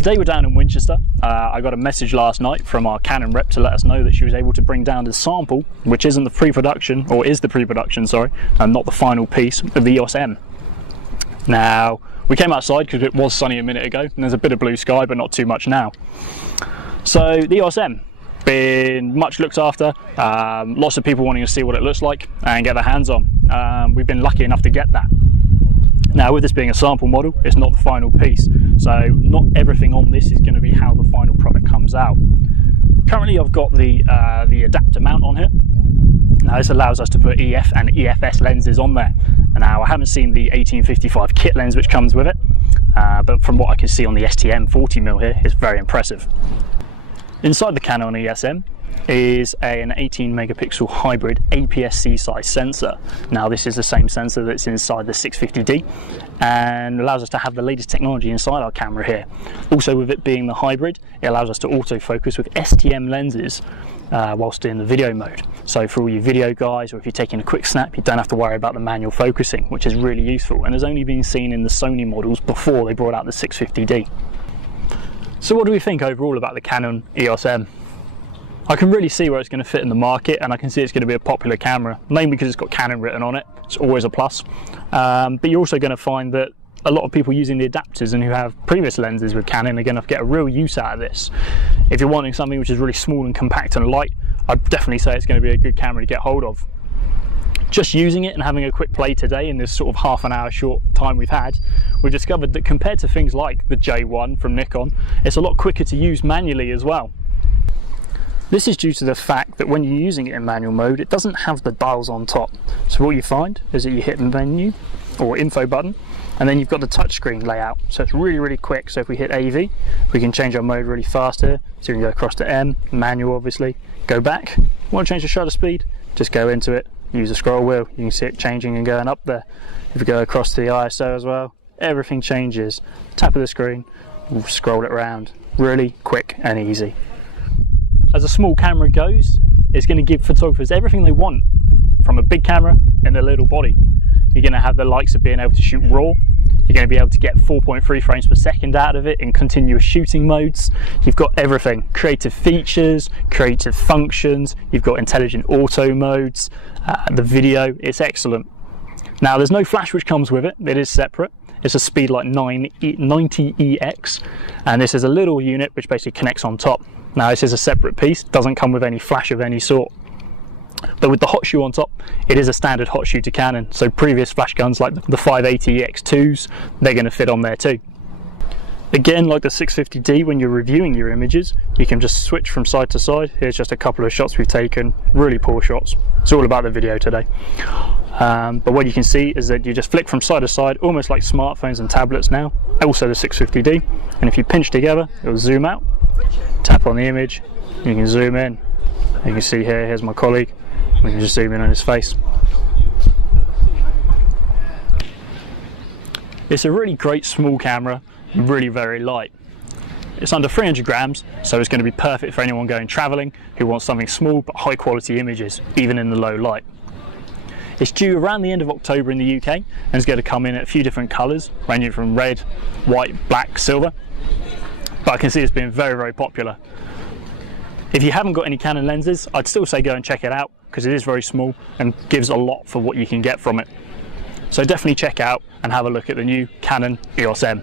Today we're down in Winchester. I got a message last night from our Canon rep to let us know that she was able to bring down the sample, which isn't the pre-production, or is the pre-production, sorry, and not the final piece of the EOS M. Now, we came outside because it was sunny a minute ago, and there's a bit of blue sky, but not too much now. So the EOS M, been much looked after, lots of people wanting to see what it looks like and get their hands on. We've been lucky enough to get that. Now, with this being a sample model, it's not the final piece, so not everything on this is going to be how the final product comes out. Currently I've got the adapter mount on here. Now this allows us to put EF and EFS lenses on there. Now I haven't seen the 1855 kit lens which comes with it, but from what I can see on the STM 40mm here, it's very impressive. Inside the Canon EOS M is an 18 megapixel hybrid APS-C size sensor. Now this is the same sensor that's inside the 650D and allows us to have the latest technology inside our camera here. Also, with it being the hybrid, it allows us to autofocus with STM lenses whilst in the video mode. So for all you video guys, or if you're taking a quick snap, you don't have to worry about the manual focusing, which is really useful and has only been seen in the Sony models before they brought out the 650D. So what do we think overall about the Canon EOS M? I can really see where it's going to fit in the market, and I can see it's going to be a popular camera, mainly because it's got Canon written on it. It's always a plus. But you're also going to find that a lot of people using the adapters and who have previous lenses with Canon are going to get a real use out of this. If you're wanting something which is really small and compact and light, I'd definitely say it's going to be a good camera to get hold of. Just using it and having a quick play today in this sort of half an hour short time we've had, we've discovered that compared to things like the J1 from Nikon, it's a lot quicker to use manually as well. This is due to the fact that when you're using it in manual mode, it doesn't have the dials on top. So what you find is that you hit the menu or info button, and then you've got the touchscreen layout. So it's really, really quick. So if we hit AV, we can change our mode really fast here. So we can go across to M, manual obviously, go back. Want to change the shutter speed? Just go into it, use the scroll wheel. You can see it changing and going up there. If we go across to the ISO as well, everything changes. Tap of the screen, we'll scroll it around. Really quick and easy. As a small camera goes, it's going to give photographers everything they want from a big camera and a little body. You're going to have the likes of being able to shoot RAW. You're going to be able to get 4.3 frames per second out of it in continuous shooting modes. You've got everything, creative features, creative functions, you've got intelligent auto modes, the video, it's excellent. Now there's no flash which comes with it, it is separate. It's a Speedlight 90EX, and this is a little unit which basically connects on top. Now this is a separate piece, doesn't come with any flash of any sort. But with the hot shoe on top, it is a standard hot shoe to Canon, so previous flash guns like the 580EX2s, they're going to fit on there too. Again, like the 650D, when you're reviewing your images, you can just switch from side to side. Here's just a couple of shots we've taken, really poor shots. It's all about the video today. But what you can see is that you just flick from side to side, almost like smartphones and tablets now, also the 650D, and if you pinch together, it'll zoom out. Tap on the image, you can zoom in. You can see here, here's my colleague, we can just zoom in on his face. It's a really great small camera, really very light. It's under 300 grams, so it's going to be perfect for anyone going travelling who wants something small but high quality images, even in the low light. It's due around the end of October in the UK, and it's going to come in a few different colours, ranging from red, white, black, silver. But I can see it's been very, very popular. If you haven't got any Canon lenses, I'd still say go and check it out because it is very small and gives a lot for what you can get from it. So definitely check out and have a look at the new Canon EOS M.